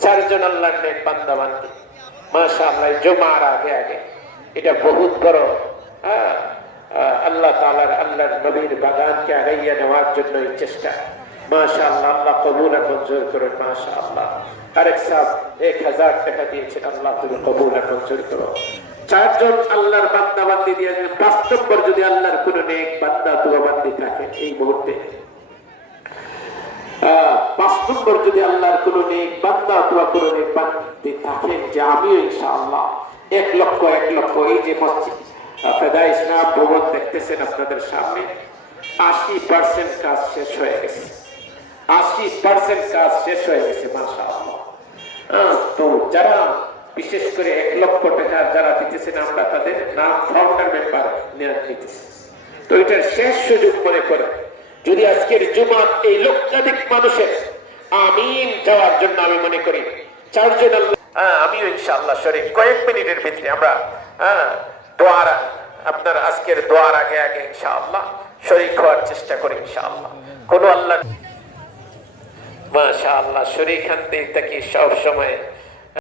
চারজন আল্লাহর নেক বান্দা হ্যাঁ, আল্লাহ দিয়েছেন তুমি কবুল আর মঞ্জুর করো। চারজন আল্লাহর বান্দা বান্দি দিয়ে পাঁচ নম্বর যদি আল্লাহর কোন নেক বান্দা তুয়া বান্দি থাকে এই মুহূর্তে নম্বর যদি আল্লাহর কোন নেক বান্দা অথবা কোন নেক বান্দি থাকেন, যে আমিও ইনশাআল্লাহ এক লক্ষ এক লক্ষ, এই যে মসজিদ ফেদা ইসলাম ভবন দেখতেছেন আপনাদের সামনে, আশি পার্সেন্ট কাজ শেষ হয়ে গেছে। আশি পার্সেন্ট কাজ শেষ হয়ে গেছে মাসা তো যারা, বিশেষ করে এক লক্ষ টাকা যারা দিতেছেন, আমরা তাদের নাম ফাউন্ডার মেম্বার তো এটার শেষ সুযোগ মনে করে, যদি আজকের জুমাত এই লক্ষাধিক মানুষের আমিন দেওয়ার জন্য আমি মনে করি। চারজন হ্যাঁ আমিও ইনশাআল্লাহ শরীফ। কয়েক মিনিটের ভিতরে আমরা হ্যাঁ দোয়ার, আপনার আজকের দোয়ার আগে আগে ইনশাআল্লাহ শরীক হওয়ার চেষ্টা করি ইনশাআল্লাহ। কোনো আল্লাহ মাশাআল্লাহ শরীর খান থেকে সব সময়।